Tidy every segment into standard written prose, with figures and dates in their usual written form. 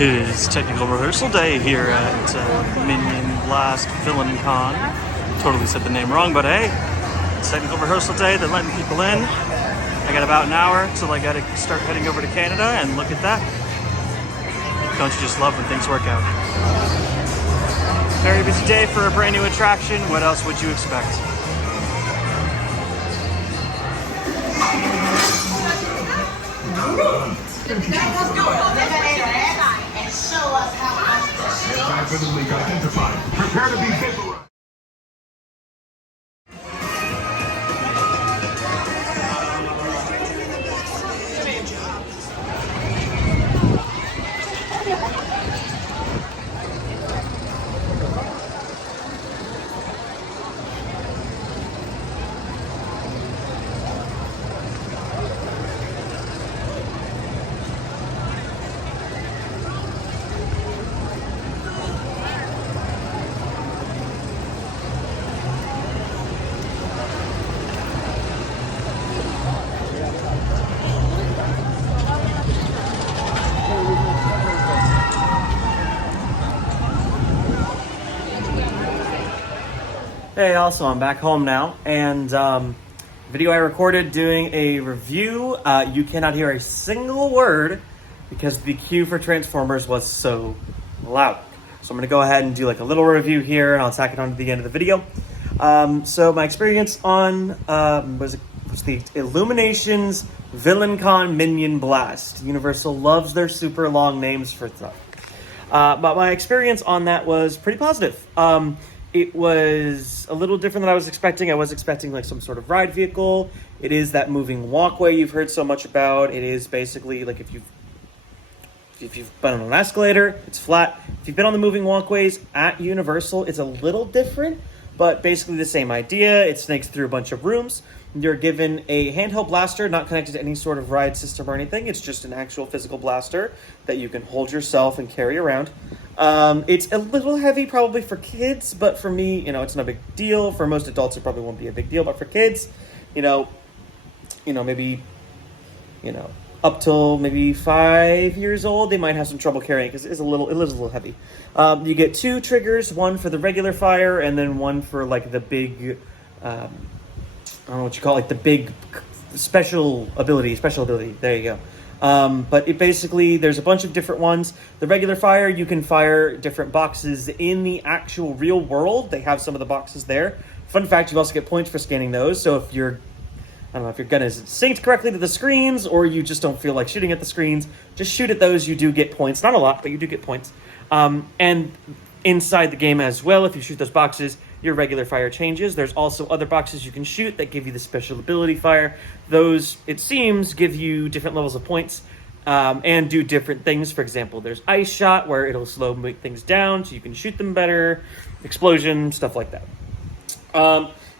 It is technical rehearsal day here at Minion Blast Villain Con. Totally said the name wrong, but hey, it's technical rehearsal day. They're letting people in. I got about an hour till I gotta start heading over to Canada, and look at that. Don't you just love when things work out? Very busy day for a brand new attraction. What else would you expect? Anti-Venom identified. Prepare to be vaporized. Hey, also, I'm back home now, and video I recorded doing a review, you cannot hear a single word because the queue for Transformers was so loud. So I'm going to go ahead and do like a little review here, and I'll tack it on to the end of the video. So my experience on was the Illuminations Villain Con Minion Blast. Universal loves their super long names for stuff. But my experience on that was pretty positive. It was a little different than I was expecting. I was expecting like some sort of ride vehicle. It is that moving walkway you've heard so much about. It is basically like if you've been on an escalator, it's flat. If you've been on the moving walkways at Universal, it's a little different, but basically the same idea. It snakes through a bunch of rooms. You're given a handheld blaster, not connected to any sort of ride system or anything. It's just an actual physical blaster that you can hold yourself and carry around. It's a little heavy probably for kids, but for me, it's no big deal. For most adults, it probably won't be a big deal, but for kids, maybe, up till maybe 5 years old, they might have some trouble carrying because it is a little heavy. You get two triggers, one for the regular fire and then one for like the big, I don't know what you call it, like the big special ability. There you go. But it basically, there's a bunch of different ones. The regular fire, you can fire different boxes in the actual real world. They have some of the boxes there. Fun fact, you also get points for scanning those. So if your gun is synced correctly to the screens, or you just don't feel like shooting at the screens, just shoot at those. You do get points. Not a lot, but you do get points. And inside the game as well, if you shoot those boxes, your regular fire changes. There's also other boxes you can shoot that give you the special ability fire. Those, it seems, give you different levels of points and do different things. For example, there's Ice Shot, where it'll slow things down so you can shoot them better. Explosion, stuff like that.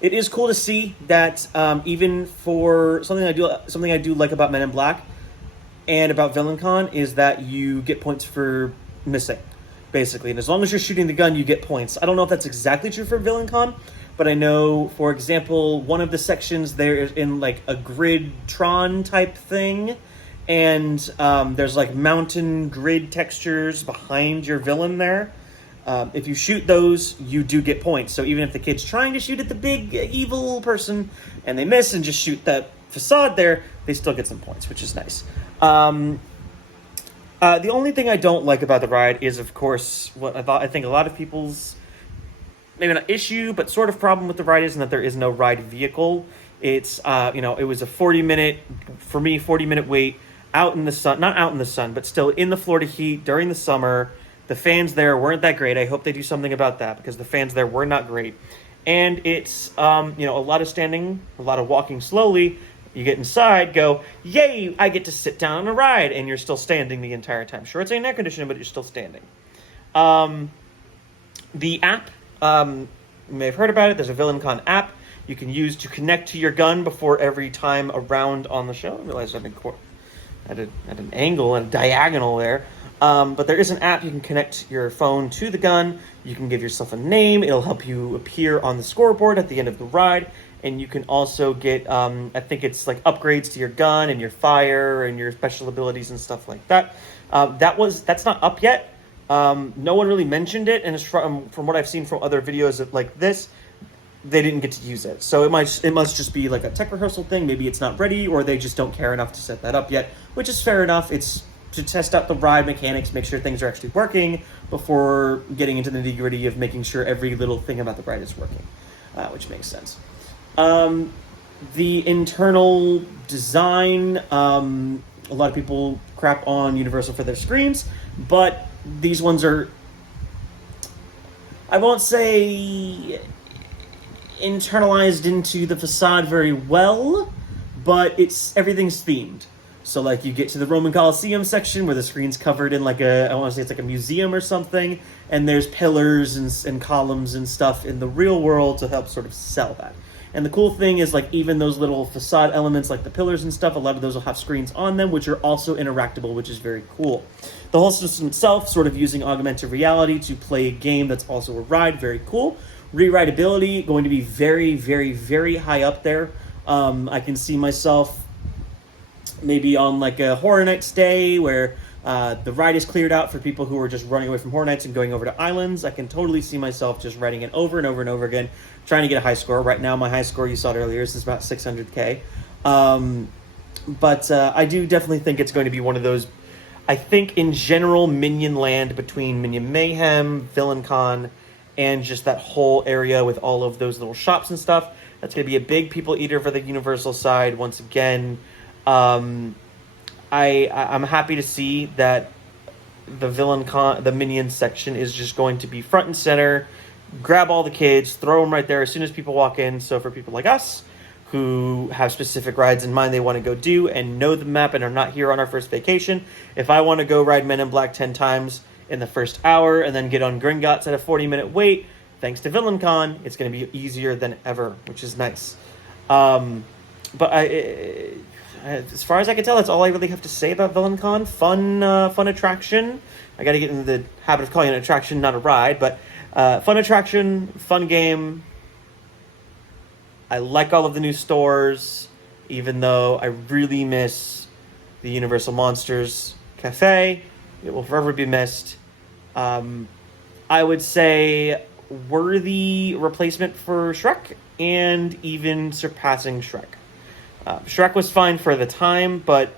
It is cool to see that even for something I do like about Men in Black and about Villain Con is that you get points for missing, basically. And as long as you're shooting the gun, you get points. I don't know if that's exactly true for Villain Con, but I know, for example, one of the sections there is in like a grid Tron type thing, and there's like mountain grid textures behind your villain there. If you shoot those, you do get points. So even if the kid's trying to shoot at the big evil person and they miss and just shoot that facade there, they still get some points, which is nice. The only thing I don't like about the ride is, of course, what I think a lot of people's, maybe not issue, but sort of problem with the ride is that there is no ride vehicle. It's, it was a 40-minute wait out in the sun, not out in the sun, but still in the Florida heat during the summer. The fans there weren't that great. I hope they do something about that because the fans there were not great. And it's, a lot of standing, a lot of walking slowly. You get inside, go, yay, I get to sit down on a ride, and you're still standing the entire time. Sure, it's in air conditioning, but you're still standing. The app, you may have heard about it. There's a Villain Con app you can use to connect to your gun before every time around on the show. I realized I'm at an angle and a diagonal there. But there is an app. You can connect your phone to the gun. You can give yourself a name. It'll help you appear on the scoreboard at the end of the ride. and you can also get, I think it's like upgrades to your gun and your fire and your special abilities and stuff like that. That's not up yet. No one really mentioned it, and from what I've seen from other videos like this, they didn't get to use it. So it must just be like a tech rehearsal thing. Maybe it's not ready, or they just don't care enough to set that up yet, which is fair enough. It's to test out the ride mechanics, make sure things are actually working before getting into the nitty-gritty of making sure every little thing about the ride is working, which makes sense. The internal design, a lot of people crap on Universal for their screens, but these ones are, I won't say internalized into the facade very well, but everything's themed. So like you get to the Roman Colosseum section where the screen's covered in like I want to say it's like a museum or something, and there's pillars and columns and stuff in the real world to help sort of sell that. And the cool thing is, like, even those little facade elements like the pillars and stuff, a lot of those will have screens on them, which are also interactable, which is very cool. The whole system itself, sort of using augmented reality to play a game that's also a ride, very cool. Rewritability, going to be very, very, very high up there. I can see myself maybe on like a Horror Nights day where the ride is cleared out for people who are just running away from Horror Nights and going over to islands. I can totally see myself just writing it over and over and over again, trying to get a high score. Right now, my high score, you saw it earlier, is about 600K. But I do definitely think it's going to be one of those. I think in general, Minion Land, between Minion Mayhem, VillainCon, and just that whole area with all of those little shops and stuff, that's going to be a big people eater for the Universal side. Once again, I'm happy to see that the Minion section is just going to be front and center. Grab all the kids, throw them right there as soon as people walk in. So for people like us who have specific rides in mind they want to go do and know the map and are not here on our first vacation, if I want to go ride Men in Black 10 times in the first hour and then get on Gringotts at a 40-minute wait, thanks to VillainCon, it's going to be easier than ever, which is nice. But as far as I can tell, that's all I really have to say about VillainCon. Fun attraction. I got to get into the habit of calling it an attraction, not a ride, but fun attraction, fun game. I like all of the new stores, even though I really miss the Universal Monsters Cafe. It will forever be missed. I would say worthy replacement for Shrek, and even surpassing Shrek. Shrek was fine for the time, but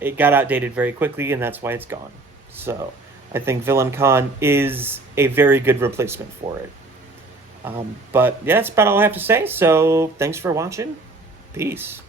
it got outdated very quickly, and that's why it's gone. So I think VillainCon is a very good replacement for it. But yeah, that's about all I have to say. So thanks for watching. Peace.